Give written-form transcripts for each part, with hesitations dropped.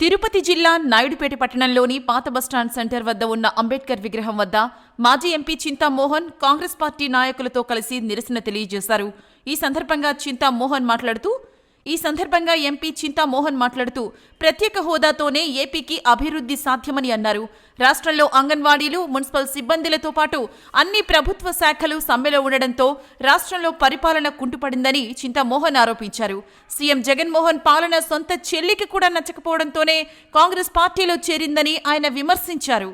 తిరుపతి జిల్లా నాయుడుపేట పట్టణంలోని పాత బస్టాండ్ సెంటర్ వద్ద ఉన్న అంబేద్కర్ విగ్రహం వద్ద మాజీ ఎంపీ చింతామోహన్ కాంగ్రెస్ పార్టీ నాయకులతో కలిసి నిరసన తెలియజేశారు. ఈ సందర్భంగా ఎంపీ చింతామోహన్ మాట్లాడుతూ ప్రత్యేక హోదాతోనే ఏపీకి అభివృద్ధి సాధ్యమని అన్నారు. రాష్ట్రంలో అంగన్వాడీలు, మున్సిపల్ సిబ్బందిలతో పాటు అన్ని ప్రభుత్వ శాఖలు సమ్మెలో ఉండడంతో రాష్ట్రంలో పరిపాలన కుంటుపడిందని చింతామోహన్ ఆరోపించారు. సీఎం జగన్మోహన్ పాలన సొంత చెల్లికి కూడా నచ్చకపోవడంతోనే కాంగ్రెస్ పార్టీలో చేరిందని ఆయన విమర్శించారు.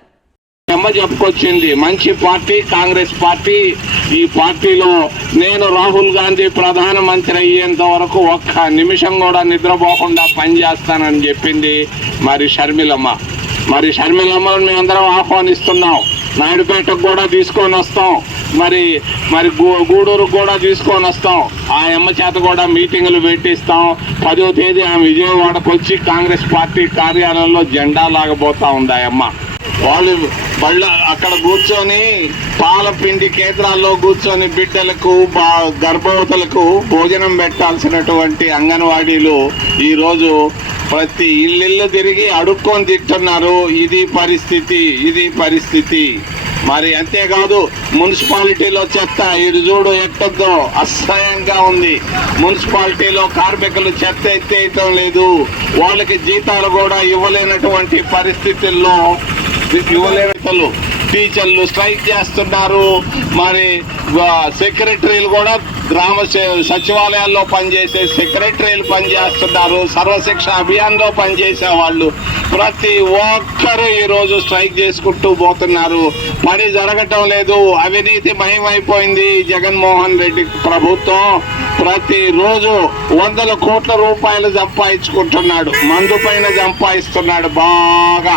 చెప్పుకొచ్చింది మంచి పార్టీ కాంగ్రెస్ పార్టీ. ఈ పార్టీలో నేను రాహుల్ గాంధీ ప్రధానమంత్రి అయ్యేంత వరకు ఒక్క నిమిషం కూడా నిద్రపోకుండా పనిచేస్తానని చెప్పింది మరి షర్మిలమ్మను మేము అందరం ఆహ్వానిస్తున్నాం. నాయుడుపేటకు కూడా తీసుకొని వస్తాం, మరి గూడూరుకు కూడా తీసుకొని వస్తాం. ఆ అమ్మ చేత కూడా మీటింగులు పెట్టిస్తాం. 10వ తేదీ ఆమె విజయవాడకు వచ్చి కాంగ్రెస్ పార్టీ కార్యాలయంలో జెండా లాగబోతా ఉంది. ఆ అమ్మ వాళ్ళు అక్కడ కూర్చొని పాల పిండి కేంద్రాల్లో కూర్చొని బిడ్డలకు, గర్భవతులకు భోజనం పెట్టాల్సినటువంటి అంగన్వాడీలు ఈరోజు ప్రతి ఇల్లు తిరిగి అడుక్కొని తింటున్నారు. ఇది పరిస్థితి. మరి అంతేకాదు మున్సిపాలిటీలో చెత్త ఇది చూడు ఎట్టద్దో అసహ్యంగా ఉంది. మున్సిపాలిటీలో కార్మికులు చెత్త ఎత్తేయటం లేదు. వాళ్ళకి జీతాలు కూడా ఇవ్వలేనటువంటి పరిస్థితుల్లో టీచర్లు స్ట్రైక్ చేస్తున్నారు. మరి సెక్రటరీలు కూడా గ్రామ సచివాలయాల్లో పనిచేసే సెక్రటరీలు పనిచేస్తున్నారు. సర్వశిక్ష అభియాన్లో పనిచేసే వాళ్ళు ప్రతి ఒక్కరూ ఈరోజు స్ట్రైక్ చేసుకుంటూ పోతున్నారు. పని జరగటం లేదు. అవినీతి మయమైపోయింది. జగన్మోహన్ రెడ్డి ప్రభుత్వం ప్రతిరోజు 100 కోట్ల రూపాయలు సంపాదించుకుంటున్నాడు. మందు పైన సంపాదిస్తున్నాడు బాగా.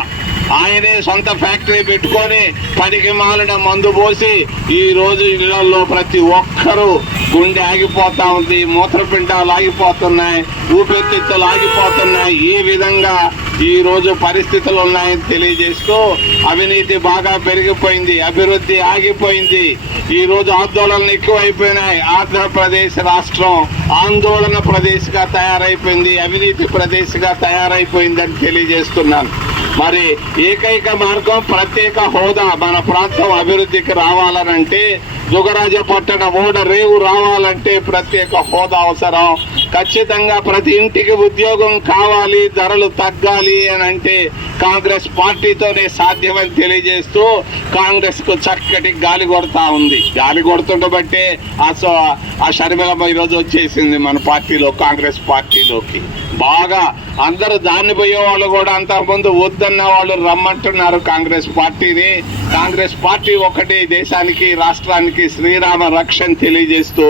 ఆయనే సొంత ఫ్యాక్టరీ పెట్టుకొని పనికి మాలిన మందు పోసి ఈ రోజు ఇళ్లలో ప్రతి ఒక్కరూ గుండె ఆగిపోతా ఉంది, మూత్రపిండాలు ఆగిపోతున్నాయి, ఊపిరితిత్తులు ఆగిపోతున్నాయి. ఈ విధంగా ఈ రోజు పరిస్థితులు ఉన్నాయని తెలియజేస్తూ అవినీతి బాగా పెరిగిపోయింది, అభివృద్ధి ఆగిపోయింది. ఈ రోజు ఆందోళనలు ఎక్కువైపోయినాయి. ఆంధ్రప్రదేశ్ రాష్ట్రం ఆందోళన ప్రదేశ్గా తయారైపోయింది, అవినీతి ప్రదేశ్గా తయారైపోయిందని తెలియజేస్తున్నాను. మరి ఏకైక మార్గం ప్రత్యేక హోదా. మన ప్రాంతం అభివృద్ధికి రావాలనంటే, దుగరాజపట్టణ ఓడరేవు రావాలంటే ప్రత్యేక హోదా అవసరం. ఖచ్చితంగా ప్రతి ఇంటికి ఉద్యోగం కావాలి, ధరలు తగ్గాలి అని అంటే కాంగ్రెస్ పార్టీతోనే సాధ్యమని తెలియజేస్తూ కాంగ్రెస్ కు చక్కటి గాలి కొడతా ఉంది. గాలి కొడుతుండబట్టే ఆ షర్మిలమ్మ ఈరోజు వచ్చేసింది మన పార్టీలో, కాంగ్రెస్ పార్టీలోకి. బాగా అందరూ దాన్ని పోయే వాళ్ళు కూడా అంతకుముందు వద్దన్న వాళ్ళు రమ్మంటున్నారు కాంగ్రెస్ పార్టీని. కాంగ్రెస్ పార్టీ ఒకటి దేశానికి, రాష్ట్రానికి శ్రీరామ రక్షణ తెలియజేస్తూ